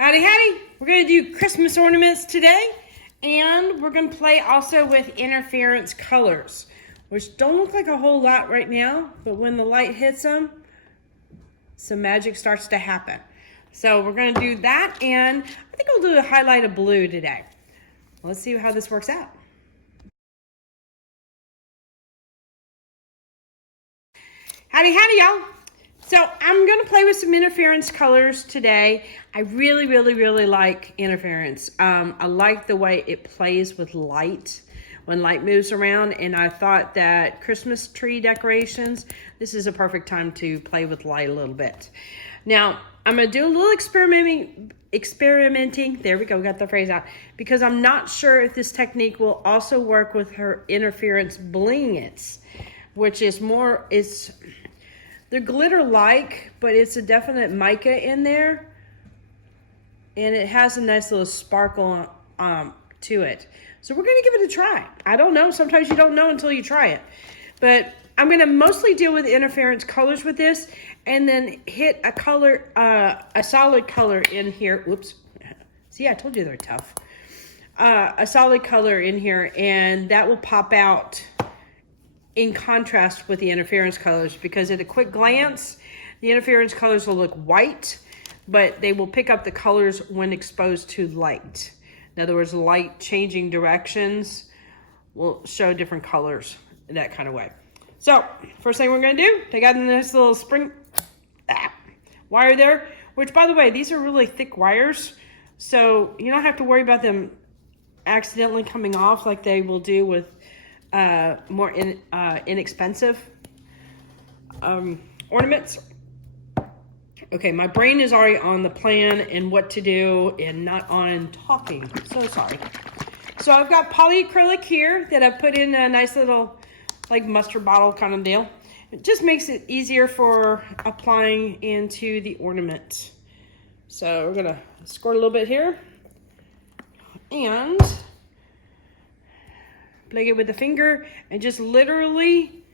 Howdy, howdy. We're going to do Christmas ornaments today. And we're going to play also with interference colors, which don't look like a whole lot right now. But when the light hits them, some magic starts to happen. So we're going to do that. And I think we'll do a highlight of blue today. Let's see how this works out. Howdy, howdy, y'all. So I'm going to play with some interference colors today. I really like interference. I like the way it plays with light when light moves around, and I thought that Christmas tree decorations, this is a perfect time to play with light a little bit. Now, I'm going to do a little experimenting. There we go, got the phrase out. Because I'm not sure if this technique will also work with her interference blingets, which is more, they're glitter-like, but it's a definite mica in there. And it has a nice little sparkle to it. So we're going to give it a try. I don't know. Sometimes you don't know until you try it. But I'm going to mostly deal with interference colors with this. And then hit a color, a solid color in here. Whoops. See, I told you they're tough. A solid color in here. And that will pop out in contrast with the interference colors, because at a quick glance, the interference colors will look white, but they will pick up the colors when exposed to light. In other words, light changing directions will show different colors in that kind of way. So, first thing we're gonna do, take out this little spring wire there, which by the way, these are really thick wires, so you don't have to worry about them accidentally coming off like they will do with more inexpensive ornaments. Okay, my brain is already on the plan and what to do and not on talking. So sorry. So I've got polycrylic here that I've put in a nice little like mustard bottle kind of deal. It just makes it easier for applying into the ornament. So we're gonna squirt a little bit here and plug it with the finger and just literally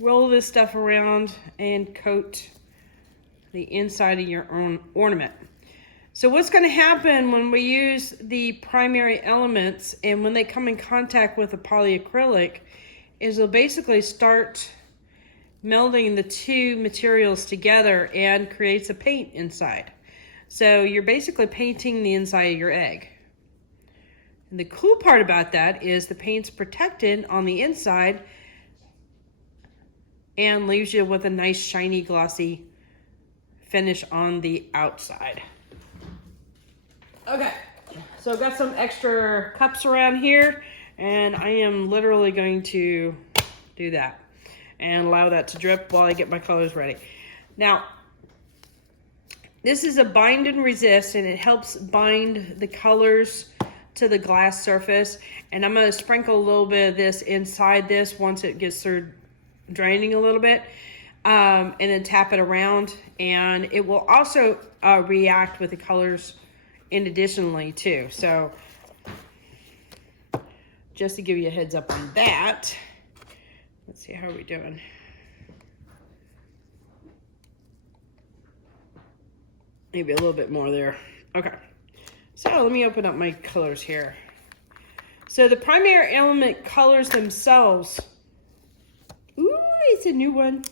roll this stuff around and coat the inside of your own ornament. So what's going to happen when we use the primary elements and when they come in contact with the polyacrylic is they'll basically start melding the two materials together and creates a paint inside. So you're basically painting the inside of your egg. And the cool part about that is the paint's protected on the inside and leaves you with a nice shiny glossy finish on the outside. Okay, so I've got some extra cups around here and I am literally going to do that and allow that to drip while I get my colors ready. Now, this is a bind and resist, and it helps bind the colors to the glass surface, and I'm going to sprinkle a little bit of this inside this once it gets through draining a little bit, and then tap it around, and it will also react with the colors in additionally too. So just to give you a heads up on that, let's see, how are we doing? Maybe a little bit more there. Okay. So let me open up my colors here. So the primary element colors themselves. Ooh, it's a new one.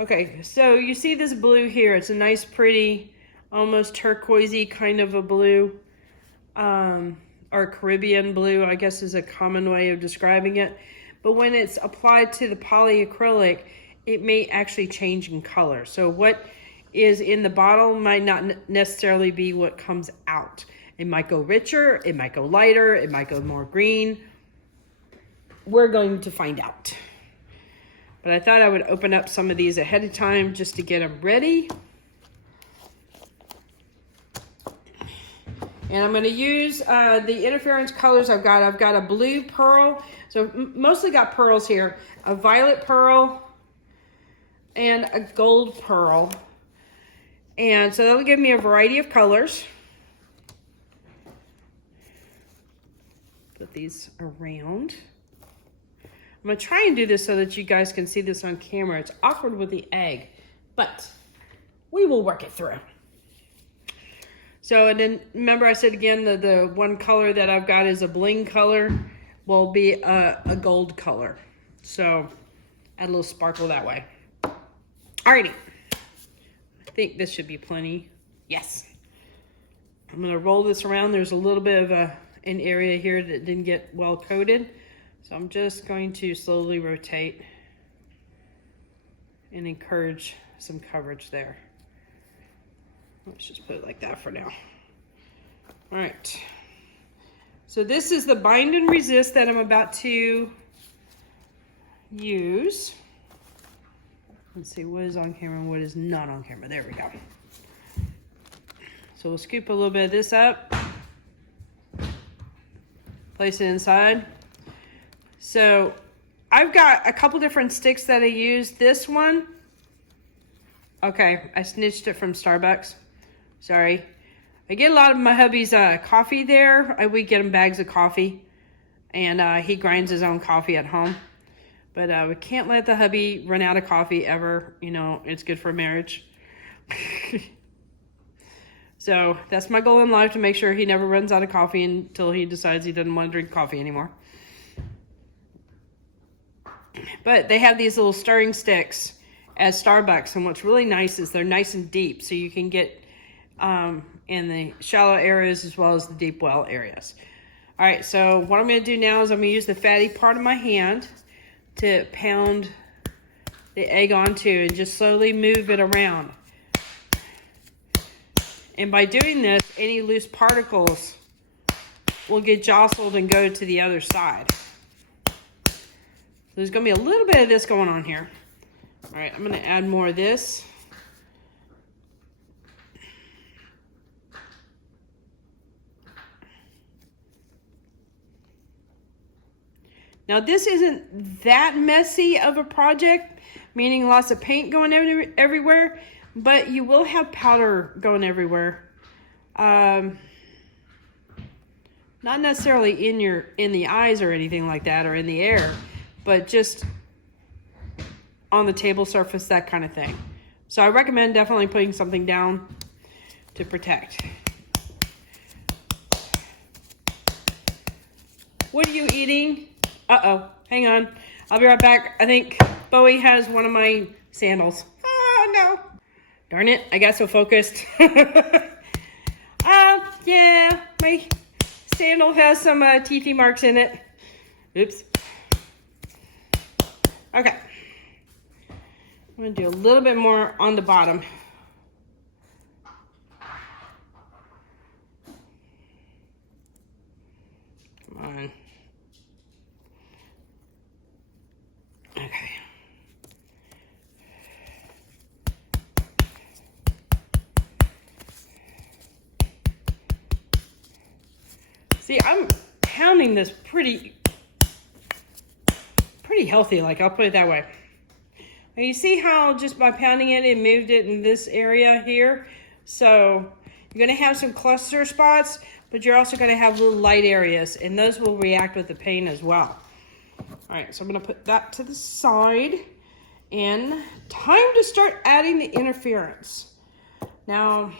Okay, so you see this blue here. It's a nice, pretty, almost turquoisey kind of a blue, or Caribbean blue, I guess is a common way of describing it. But when it's applied to the polyacrylic, it may actually change in color. So what is in the bottle might not necessarily be what comes out. It might go richer, it might go lighter, it might go more green. We're going to find out. But I thought I would open up some of these ahead of time just to get them ready. And I'm going to use the interference colors I've got. I've got a blue pearl, so mostly got pearls here. A violet pearl and a gold pearl. And so that'll give me a variety of colors. Put these around. I'm going to try and do this so that you guys can see this on camera. It's awkward with the egg, but we will work it through. So, and then remember I said again, the one color that I've got is a bling color, will be a gold color. So add a little sparkle that way. Alrighty. I think this should be plenty. Yes. I'm gonna roll this around. There's a little bit of an area here that didn't get well coated. So I'm just going to slowly rotate and encourage some coverage there. Let's just put it like that for now. All right. So this is the bind and resist that I'm about to use. Let's see what is on camera and what is not on camera. There we go. So we'll scoop a little bit of this up. Place it inside. So I've got a couple different sticks that I use. This one, okay, I snitched it from Starbucks. Sorry. I get a lot of my hubby's coffee there. We get him bags of coffee. And he grinds his own coffee at home. But we can't let the hubby run out of coffee ever. You know, it's good for marriage. So that's my goal in life, to make sure he never runs out of coffee until he decides he doesn't want to drink coffee anymore. But they have these little stirring sticks at Starbucks. And what's really nice is they're nice and deep. So you can get in the shallow areas as well as the deep well areas. All right, so what I'm going to do now is I'm going to use the fatty part of my hand to pound the egg onto and just slowly move it around. And by doing this, any loose particles will get jostled and go to the other side. There's going to be a little bit of this going on here. All right, I'm going to add more of this. Now this isn't that messy of a project, meaning lots of paint going everywhere, but you will have powder going everywhere. Not necessarily in the eyes or anything like that, or in the air, but just on the table surface, that kind of thing. So I recommend definitely putting something down to protect. What are you eating? Uh-oh, hang on. I'll be right back. I think Bowie has one of my sandals. Oh, no. Darn it, I got so focused. Yeah, my sandal has some teethy marks in it. Oops. Okay. I'm going to do a little bit more on the bottom. Come on. Okay. See, I'm pounding this pretty healthy, like, I'll put it that way. And you see how just by pounding it, it moved it in this area here. So you're going to have some cluster spots, but you're also going to have little light areas, and those will react with the paint as well. All right, so I'm going to put that to the side, and time to start adding the interference. Now,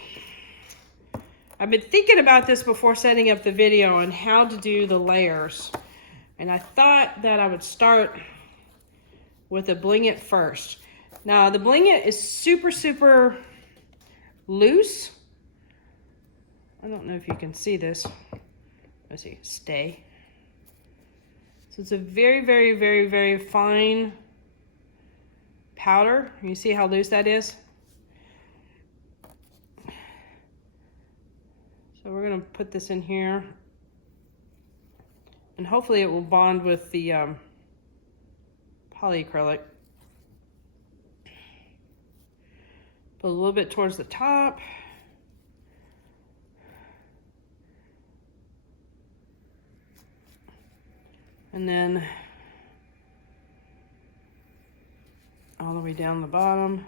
I've been thinking about this before setting up the video on how to do the layers, and I thought that I would start with the Bling It first. Now, the Bling It is super loose. I don't know if you can see this. Let's see, stay. So it's a very fine powder. You see how loose that is? So we're gonna put this in here, and hopefully it will bond with the polycrylic. Put a little bit towards the top. And then all the way down the bottom.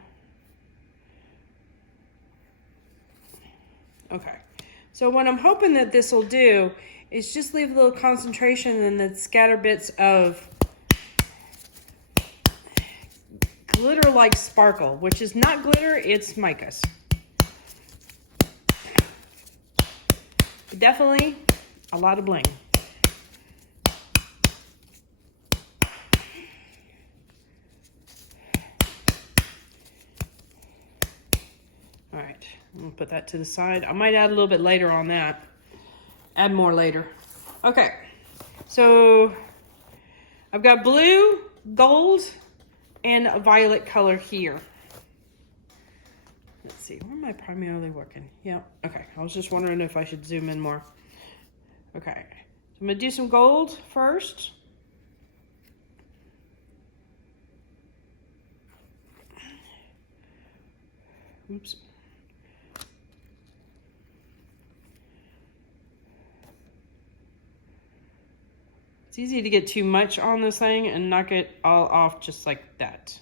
Okay. So what I'm hoping that this will do is just leave a little concentration and then scatter bits of glitter-like sparkle, which is not glitter, it's micas. But definitely a lot of bling. All right, I'm gonna put that to the side. I might add a little bit later on that. Add more later. Okay, so I've got blue, gold, and a violet color here. Let's see, where am I primarily working? Yeah, okay, I was just wondering if I should zoom in more. Okay, so I'm gonna do some gold first. Oops. It's easy to get too much on this thing and knock it all off just like that.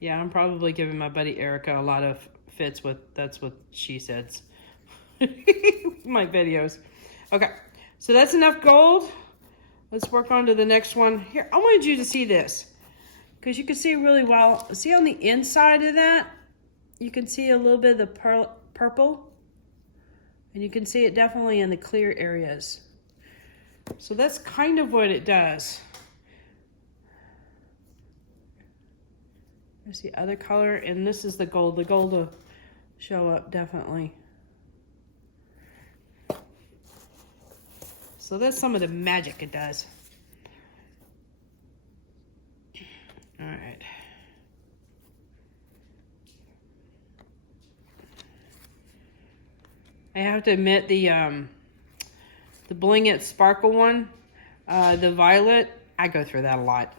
Yeah, I'm probably giving my buddy Erica a lot of fits with, that's what she says. My videos. Okay, so that's enough gold. Let's work on to the next one. Here, I wanted you to see this because you can see really well. See on the inside of that, you can see a little bit of the purple, and you can see it definitely in the clear areas. So that's kind of what it does. There's the other color, and this is the gold. The gold will show up definitely. So that's some of the magic it does. All right. I have to admit the Bling It Sparkle one, the violet, I go through that a lot.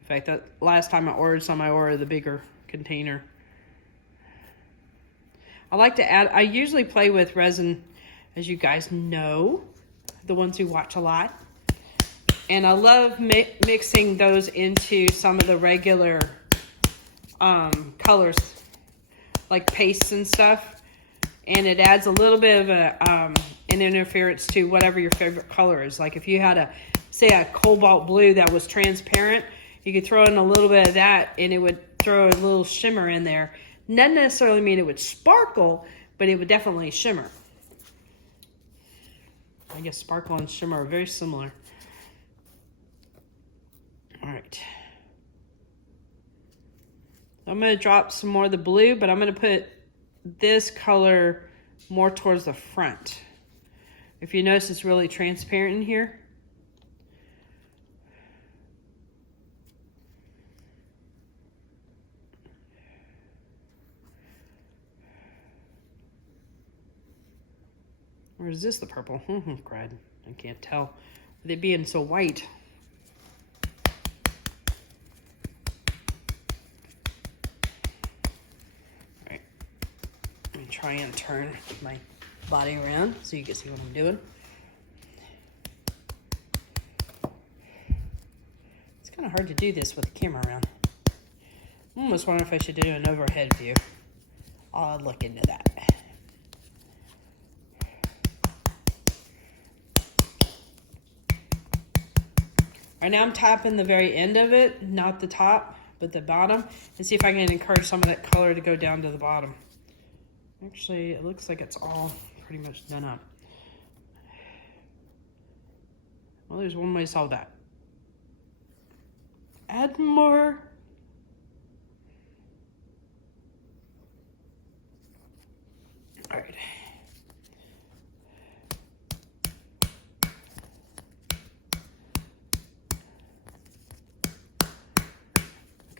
In fact, that last time I ordered some, I ordered the bigger container. I like to add, I usually play with resin, as you guys know, the ones who watch a lot. And I love mixing those into some of the regular colors, like pastes and stuff. And it adds a little bit of an interference to whatever your favorite color is. Like if you had say a cobalt blue that was transparent, you could throw in a little bit of that and it would throw a little shimmer in there. Not necessarily mean it would sparkle, but it would definitely shimmer. I guess sparkle and shimmer are very similar. All right. I'm going to drop some more of the blue, but I'm going to put this color more towards the front. If you notice, it's really transparent in here. Or is this the purple? Crud. I can't tell. With it being so white. Alright. Let me try and turn my body around so you can see what I'm doing. It's kind of hard to do this with the camera around. I almost wonder if I should do an overhead view. I'll look into that. Right now I'm tapping the very end of it, not the top, but the bottom, and see if I can encourage some of that color to go down to the bottom. Actually, it looks like it's all pretty much done up. Well, there's one way to solve that. Add more. All right.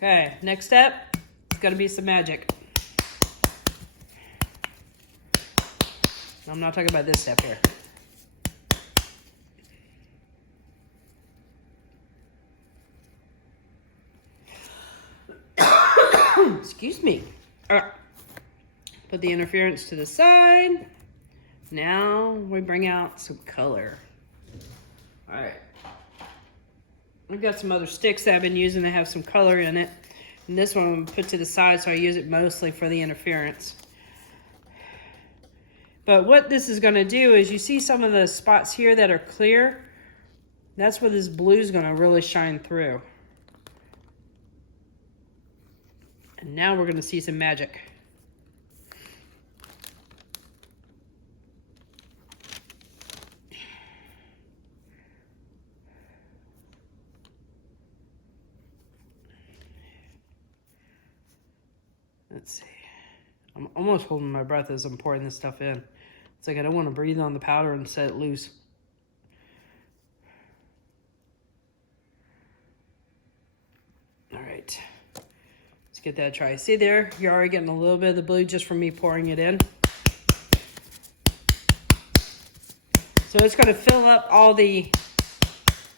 Okay, next step, it's gonna be some magic. I'm not talking about this step here. Excuse me. All right, put the interference to the side. Now we bring out some color. All right. I've got some other sticks that I've been using that have some color in it. And this one I'm going to put to the side so I use it mostly for the interference. But what this is going to do is, you see some of the spots here that are clear? That's where this blue is going to really shine through. And now we're going to see some magic. Let's see. I'm almost holding my breath as I'm pouring this stuff in. It's like I don't want to breathe on the powder and set it loose. All right. Let's get that dry. See there? You're already getting a little bit of the blue just from me pouring it in. So it's going to fill up all the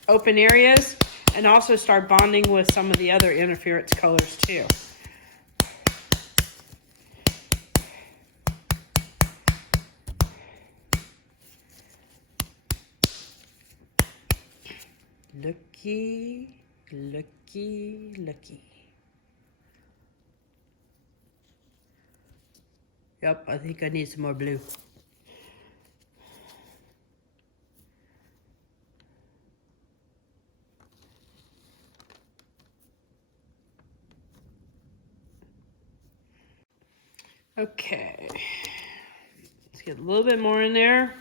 open areas and also start bonding with some of the other interference colors too. Looky, looky, looky. Yep, I think I need some more blue. Okay, let's get a little bit more in there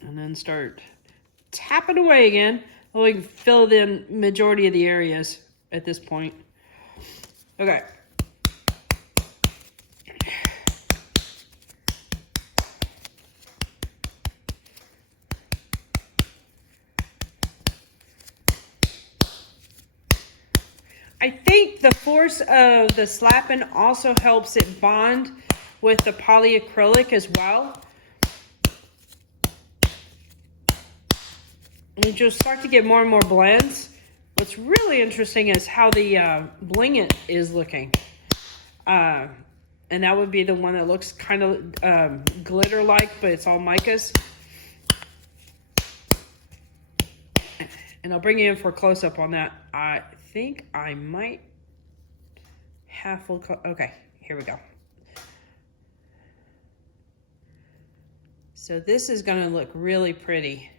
and then start tapping away again. We can fill the majority of the areas at this point. Okay. I think the force of the slapping also helps it bond with the polyacrylic as well. And you'll start to get more and more blends. What's really interesting is how the bling is looking. And that would be the one that looks kind of glitter-like, but it's all micas. And I'll bring you in for a close-up on that. I think I might have full... Okay, here we go. So this is going to look really pretty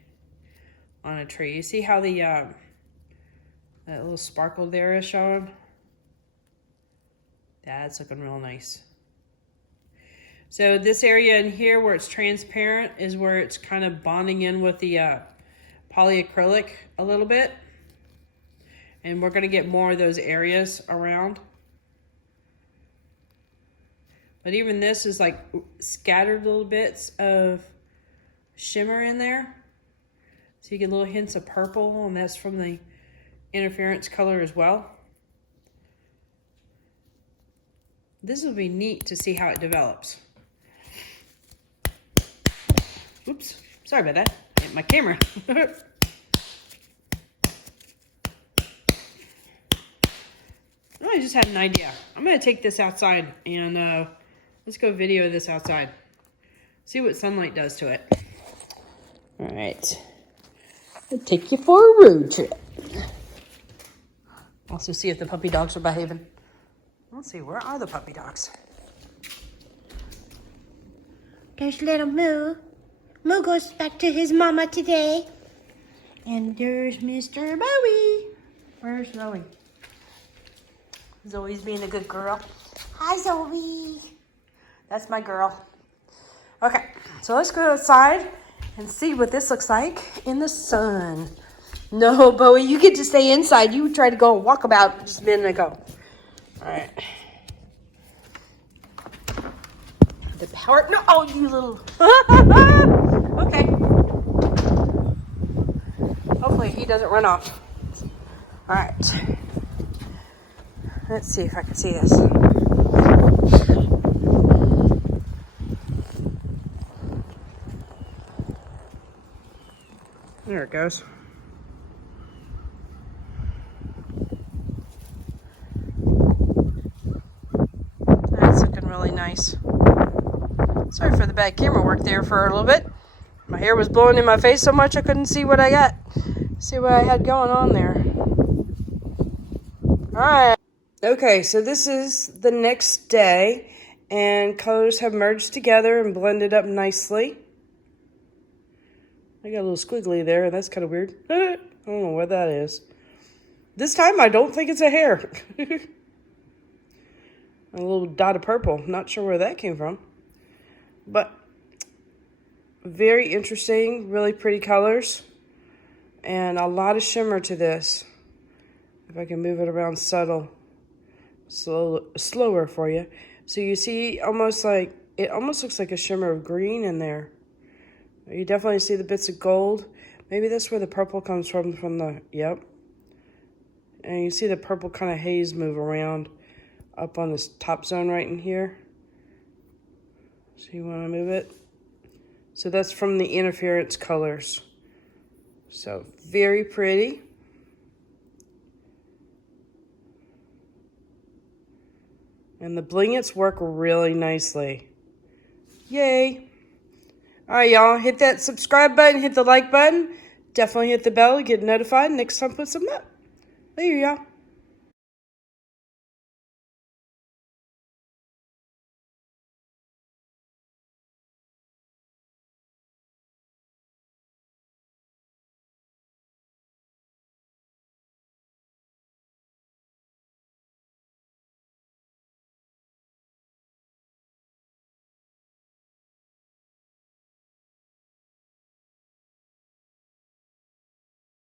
on a tree. You see how the that little sparkle there is showing? That's looking real nice. So this area in here where it's transparent is where it's kind of bonding in with the polyacrylic a little bit. And we're going to get more of those areas around. But even this is like scattered little bits of shimmer in there. So you get little hints of purple, and that's from the interference color as well. This will be neat to see how it develops. Oops, sorry about that. Hit my camera. I just had an idea. I'm going to take this outside and let's go video this outside. See what sunlight does to it. All right. I'll take you for a road trip. Also see if the puppy dogs are behaving. Let's see, where are the puppy dogs? There's little Moo. Moo goes back to his mama today. And there's Mr. Bowie. Where's Zoe? Zoe's being a good girl. Hi, Zoe. That's my girl. Okay, so let's go outside and see what this looks like in the sun. No, Bowie, you get to stay inside. You tried to go walk about just a minute ago. All right. The power. No, oh, you little. Okay. Hopefully he doesn't run off. All right. Let's see if I can see this. There it goes. That's looking really nice. Sorry for the bad camera work there for a little bit. My hair was blowing in my face so much I couldn't see what I got. See what I had going on there. All right. Okay, so this is the next day, And colors have merged together and blended up nicely. I got a little squiggly there. That's kind of weird. I don't know what that is. This time, I don't think it's a hair. A little dot of purple. Not sure where that came from. But very interesting, really pretty colors. And a lot of shimmer to this. If I can move it around slower for you. So you see almost like, it almost looks like a shimmer of green in there. You definitely see the bits of gold. Maybe that's where the purple comes from the, yep. And you see the purple kind of haze move around up on this top zone right in here. So you want to move it. So that's from the interference colors. So very pretty. And the blingets work really nicely. Yay. All right, y'all. Hit that subscribe button. Hit the like button. Definitely hit the bell to get notified next time I put something up. Later, y'all.